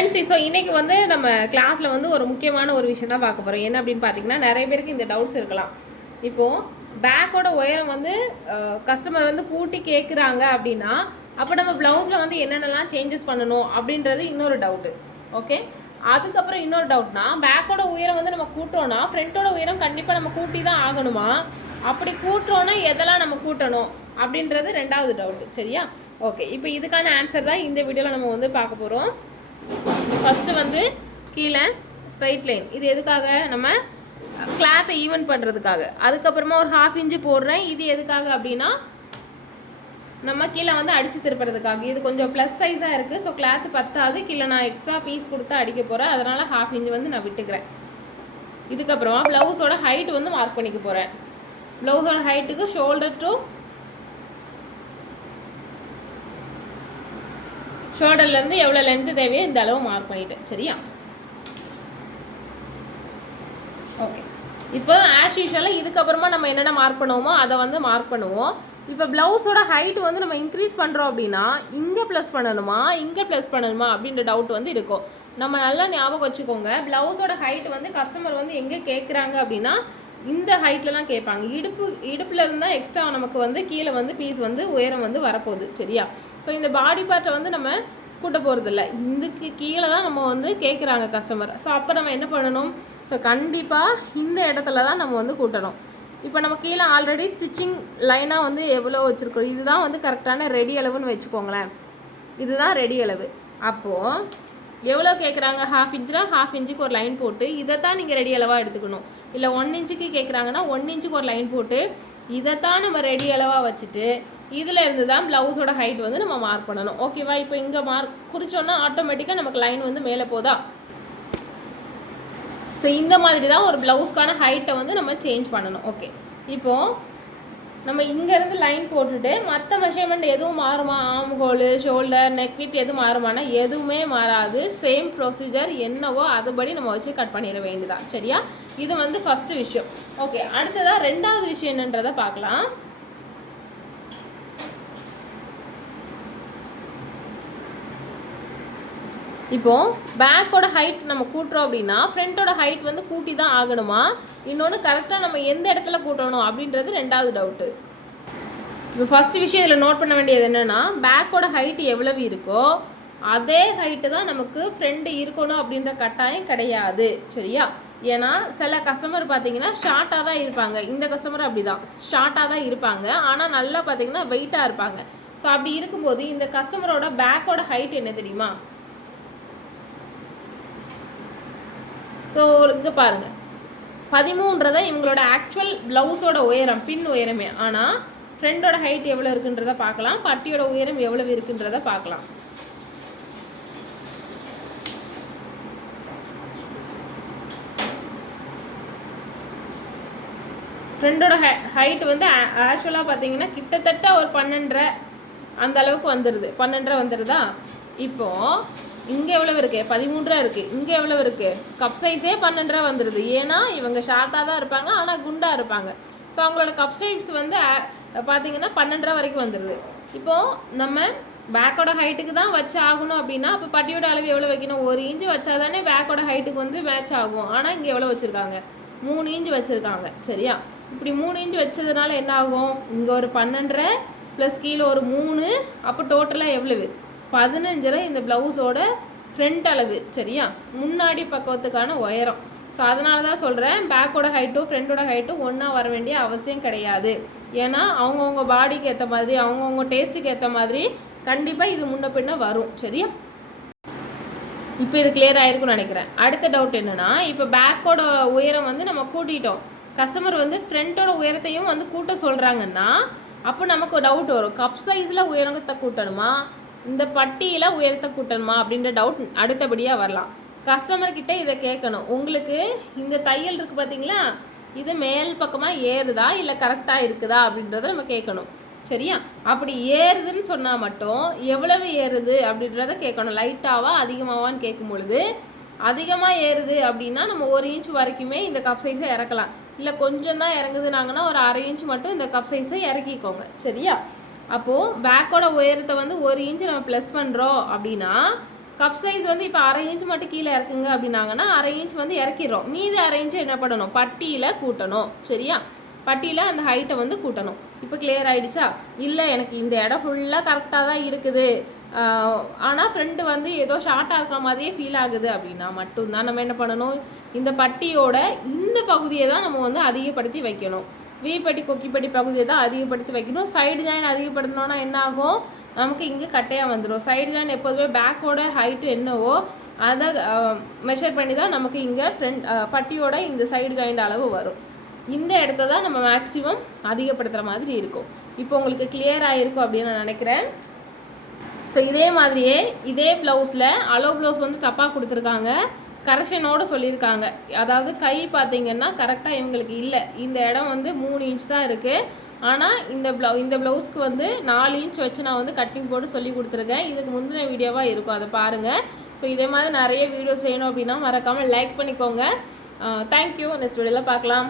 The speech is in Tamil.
ஃப்ரெண்ட்ஸ், ஸோ இன்றைக்கி வந்து நம்ம கிளாஸில் வந்து ஒரு முக்கியமான ஒரு விஷயம் தான் பார்க்க போகிறோம். என்ன அப்படின்னு பார்த்தீங்கன்னா, நிறைய பேருக்கு இந்த டவுட்ஸ் இருக்கலாம். இப்போது பேக்கோட உயரம் வந்து கஸ்டமர் வந்து கூட்டி கேட்குறாங்க அப்படின்னா, அப்போ நம்ம ப்ளவுஸில் வந்து என்னென்னலாம் சேஞ்சஸ் பண்ணணும் அப்படின்றது இன்னொரு டவுட்டு. ஓகே, அதுக்கப்புறம் இன்னொரு டவுட்னா, பேக்கோட உயரம் வந்து நம்ம கூட்டுறோன்னா ஃப்ரண்ட்டோட உயரம் கண்டிப்பாக நம்ம கூட்டி தான் ஆகணுமா? அப்படி கூட்டுறோன்னா எதெல்லாம் நம்ம கூட்டணும் அப்படின்றது ரெண்டாவது டவுட்டு. சரியா? ஓகே, இப்போ இதுக்கான ஆன்சர் தான் இந்த வீடியோவில் நம்ம வந்து பார்க்க போகிறோம். ஃபஸ்ட்டு வந்து கீழே ஸ்ட்ரைட் லைன், இது எதுக்காக? நம்ம கிளாத்தை ஈவன் பண்ணுறதுக்காக. அதுக்கப்புறமா ஒரு 1/2 இன்ச்சு போடுறேன், இது எதுக்காக அப்படின்னா நம்ம கீழே வந்து அடித்து திருப்புறதுக்காக. இது கொஞ்சம் ப்ளஸ் சைஸாக இருக்குது, ஸோ கிளாத்து பத்தாது, கீழே நான் எக்ஸ்ட்ரா பீஸ் கொடுத்து அடிக்க போகிறேன், அதனால் 1/2 இன்ச்சு வந்து நான் விட்டுக்கிறேன். இதுக்கப்புறமா ப்ளவுஸோட ஹைட் வந்து மார்க் பண்ணிக்க போகிறேன். ப்ளவுஸோட ஹைட்டுக்கு ஷோல்டர்லேருந்து எவ்வளோ லென்த்து தேவையோ இந்த அளவு மார்க் பண்ணிவிட்டேன். சரியா? ஓகே, இப்போ ஆஸ் யூஷுவலாக இதுக்கப்புறமா நம்ம என்னென்ன மார்க் பண்ணுவோமோ அதை வந்து மார்க் பண்ணுவோம். இப்போ ப்ளவுஸோட ஹைட் வந்து நம்ம இன்க்ரீஸ் பண்ணுறோம் அப்படின்னா இங்கே ப்ளஸ் பண்ணணுமா இங்கே ப்ளஸ் பண்ணணுமா அப்படின்ற டவுட் வந்து இருக்கும். நம்ம நல்லா ஞாபகம் வச்சுக்கோங்க, ப்ளவுஸோட ஹைட் வந்து கஸ்டமர் வந்து எங்கே கேட்குறாங்க அப்படின்னா இந்த ஹைட்லலாம் கேட்பாங்க. இடுப்பில் இருந்தால் எக்ஸ்ட்ரா நமக்கு வந்து கீழே வந்து பீஸ் வந்து உயரம் வந்து வரப்போகுது. சரியா? ஸோ இந்த பாடி பார்ட்டை வந்து நம்ம கூட்ட போகிறதில்ல, இதுக்கு கீழே தான் நம்ம வந்து கேட்குறாங்க கஸ்டமர். ஸோ அப்போ நம்ம என்ன பண்ணணும்? ஸோ கண்டிப்பாக இந்த இடத்துல தான் நம்ம வந்து கூட்டணும். இப்போ நம்ம கீழே ஆல்ரெடி ஸ்டிச்சிங் லைனாக வந்து எவ்வளோ வச்சுருக்கோம், இதுதான் வந்து கரெக்டான ரெடி அளவுன்னு வச்சுக்கோங்களேன். இதுதான் ரெடி அளவு. அப்போது எவ்வளோ கேட்குறாங்க? 1/2 இன்ச்சுனா 1/2 இன்ச்சுக்கு ஒரு லைன் போட்டு இதைத்தான் நீங்கள் ரெடி அளவாக எடுத்துக்கணும். இல்லை 1 இன்ச்சுக்கு கேட்குறாங்கன்னா 1 இன்ச்சுக்கு ஒரு லைன் போட்டு இதைத்தான் நம்ம ரெடி அளவாக வச்சுட்டு இதில் இருந்து தான் ப்ளவுஸோட ஹைட் வந்து நம்ம மார்க் பண்ணணும். ஓகேவா? இப்போ இங்கே மார்க் குறிச்சோன்னா ஆட்டோமேட்டிக்காக நமக்கு லைன் வந்து மேலே போதா? ஸோ இந்த மாதிரி தான் ஒரு ப்ளவுஸ்க்கான ஹைட்டை வந்து நம்ம சேஞ்ச் பண்ணணும். ஓகே, இப்போது நம்ம இங்கேருந்து லைன் போட்டுட்டு மற்ற மெஷர்மெண்ட் எதுவும் மாறுமா? Arm hole, shoulder, neck with எதுவும் மாறுமானா எதுவுமே மாறாது. சேம் ப்ரொசீஜர் என்னவோ அதுபடி நம்ம வச்சு கட் பண்ணிட வேண்டியதான். சரியா? இது வந்து ஃபஸ்ட்டு விஷயம். ஓகே, அடுத்ததாக ரெண்டாவது விஷயம் என்னன்றதை பார்க்கலாம். இப்போது பேக்கோட ஹைட் நம்ம கூட்டுறோம் அப்படின்னா ஃப்ரண்ட்டோட ஹைட் வந்து கூட்டி தான் ஆகணுமா? இன்னொன்று கரெக்டாக நம்ம எந்த இடத்துல கூட்டணும் அப்படின்றது ரெண்டாவது டவுட்டு. இப்போ ஃபஸ்ட்டு விஷயம் இதில் நோட் பண்ண வேண்டியது என்னென்னா, பேக்கோட ஹைட்டு எவ்வளவு இருக்கோ அதே ஹைட்டு தான் நமக்கு ஃப்ரண்ட்டு இருக்கணும் அப்படின்ற கட்டாயம் கிடையாது. சரியா? ஏன்னா சில கஸ்டமர் பார்த்தீங்கன்னா ஷார்ட்டாக தான் இருப்பாங்க. இந்த கஸ்டமர் அப்படி தான் ஷார்ட்டாக தான் இருப்பாங்க, ஆனால் நல்லா பார்த்தீங்கன்னா வெயிட்டாக இருப்பாங்க. ஸோ அப்படி இருக்கும்போது இந்த கஸ்டமரோட பேக்கோட ஹைட் என்ன தெரியுமா? ஸோ இங்கே பாருங்கள், 13 இவங்களோட ஆக்சுவல் ப்ளவுஸோட உயரம், பின் உயரமே. ஆனால் ஃப்ரண்டோட ஹைட் எவ்வளோ இருக்குன்றதை பார்க்கலாம், பட்டியோட உயரம் எவ்வளவு இருக்குன்றதை பார்க்கலாம். ஃப்ரண்டோட ஹைட் வந்து ஆக்சுவலாக பார்த்தீங்கன்னா கிட்டத்தட்ட ஒரு 12.5 அந்த அளவுக்கு வந்துடுது. 12.5 வந்துடுதா? இப்போது இங்கே எவ்வளோ இருக்குது? 13 இருக்குது. இங்கே எவ்வளோ இருக்குது? கப் சைஸே 12 வந்துடுது. ஏன்னா இவங்க ஷார்ட்டாக தான் இருப்பாங்க, ஆனால் குண்டாக இருப்பாங்க. ஸோ அவங்களோட கப் சைஸ் வந்து பார்த்திங்கன்னா 12 வரைக்கும் வந்துடுது. இப்போது நம்ம பேக்கோட ஹைட்டுக்கு தான் வச்சு ஆகணும் அப்படின்னா அப்போ பட்டியோட அளவு எவ்வளோ வைக்கணும்? 1 இன்ச்சு வச்சா தானே பேக்கோட ஹைட்டுக்கு வந்து மேட்ச் ஆகும். ஆனால் இங்கே எவ்வளோ வச்சுருக்காங்க? 3 இன்ச்சு வச்சுருக்காங்க. சரியா? இப்படி 3 இன்ச்சு வச்சதுனால என்ன ஆகும்? இங்கே ஒரு 12 ப்ளஸ் கீழே ஒரு 3, அப்போ டோட்டலாக எவ்வளவு? 15 இந்த ப்ளவுஸோட ஃப்ரண்ட் அளவு. சரியா? முன்னாடி பக்கத்துக்கான உயரம். ஸோ அதனால தான் சொல்கிறேன், பேக்கோட ஹைட்டும் ஃப்ரண்ட்டோட ஹைட்டும் ஒன்றா வர வேண்டிய அவசியம் கிடையாது. ஏன்னா அவங்கவுங்க பாடிக்கு ஏற்ற மாதிரி, அவங்கவுங்க டேஸ்ட்டுக்கு ஏற்ற மாதிரி கண்டிப்பாக இது முன்ன பின்ன வரும். சரியா? இப்போ இது கிளியர் ஆகிருக்குன்னு நினைக்கிறேன். அடுத்த டவுட் என்னென்னா, இப்போ பேக்கோட உயரம் வந்து நம்ம கூட்டிட்டோம், கஸ்டமர் வந்து ஃப்ரண்ட்டோட உயரத்தையும் வந்து கூட்ட சொல்கிறாங்கன்னா அப்போ நமக்கு ஒரு டவுட் வரும், கப் சைஸில் உயரத்தை கூட்டணுமா இந்த பட்டியில் உயரத்தை கூட்டணுமா அப்படின்ற டவுட் அடுத்தபடியாக வரலாம். கஸ்டமர்கிட்ட இதை கேட்கணும், உங்களுக்கு இந்த தையல் இருக்குது பார்த்தீங்களா, இது மேல் பக்கமாக ஏறுதா இல்லை கரெக்டாக இருக்குதா அப்படின்றத நம்ம கேட்கணும். சரியா? அப்படி ஏறுதுன்னு சொன்னால் மட்டும் எவ்வளவு ஏறுது அப்படின்றத கேட்கணும். லைட்டாவா அதிகமாவான்னு கேட்கும் பொழுது அதிகமாக ஏறுது அப்படின்னா நம்ம 1 இன்ச் வரைக்குமே இந்த கப் சைஸை இறக்கலாம். இல்லை கொஞ்சம் தான் இறங்குதுனாங்கன்னா ஒரு 1/2 இன்ச் மட்டும் இந்த கப் சைஸை இறக்கிக்கோங்க. சரியா? அப்போது பேக்கோட உயரத்தை வந்து 1 இன்ச்சு நம்ம ப்ளஸ் பண்ணுறோம் அப்படின்னா கப் சைஸ் வந்து இப்போ 1/2 இன்ச் மட்டும் கீழே இறக்குங்க அப்படின்னாங்கன்னா 1/2 இன்ச் வந்து இறக்கிடுறோம். மீதி 1/2 இன்ச் என்ன பண்ணணும், பட்டியில் கூட்டணும். சரியா, பட்டியில் அந்த ஹைட்டை வந்து கூட்டணும். இப்போ கிளியர் ஆகிடுச்சா? இல்லை எனக்கு இந்த இடம் ஃபுல்லாக கரெக்டாக தான் இருக்குது, ஆனால் ஃப்ரெண்டு வந்து ஏதோ ஷார்ட்டாக இருக்கிற மாதிரியே ஃபீல் ஆகுது அப்படின்னா மட்டும்தான் நம்ம என்ன பண்ணணும், இந்த பட்டியோட இந்த பகுதியை தான் நம்ம வந்து அதிகப்படுத்தி வைக்கணும். வீப்பட்டி கொக்கிப்பட்டி பகுதியை தான் அதிகப்படுத்தி வைக்கணும். சைடு ஜாயின் அதிகப்படுத்தினோன்னா என்ன ஆகும், நமக்கு இங்கே கட்டையாக வந்துடும். சைடு ஜாயின் எப்போதுமே பேக்கோட ஹைட்டு என்னவோ அதை மெஷர் பண்ணி தான் நமக்கு இங்கே பட்டியோட இந்த சைடு ஜாயிண்ட் அளவு வரும். இந்த இடத்த தான் நம்ம மேக்ஸிமம் அதிகப்படுத்துகிற மாதிரி இருக்கும். இப்போ உங்களுக்கு கிளியர் ஆகிருக்கும் அப்படின்னு நான் நினைக்கிறேன். ஸோ இதே மாதிரியே இதே ப்ளவுஸில் அலோ ப்ளவுஸ் வந்து தப்பாக கொடுத்துருக்காங்க, கரெக்ஷனோடு சொல்லியிருக்காங்க. அதாவது கை பார்த்திங்கன்னா கரெக்டாக இவங்களுக்கு இல்லை. இந்த இடம் வந்து 3 இன்ச் தான் இருக்குது. ஆனால் இந்த ப்ளவுஸ்க்கு வந்து 4 இன்ச் வச்சு நான் வந்து கட்டிங் போட்டு சொல்லி கொடுத்துருக்கேன். இதுக்கு முந்தின வீடியோவாக இருக்கும், அதை பாருங்கள். ஸோ இதே மாதிரி நிறைய வீடியோஸ் வேணும் அப்படின்னா மறக்காமல் லைக் பண்ணிக்கோங்க. தேங்க்யூ. நெக்ஸ்ட் வீடியோவில் பார்க்கலாம்.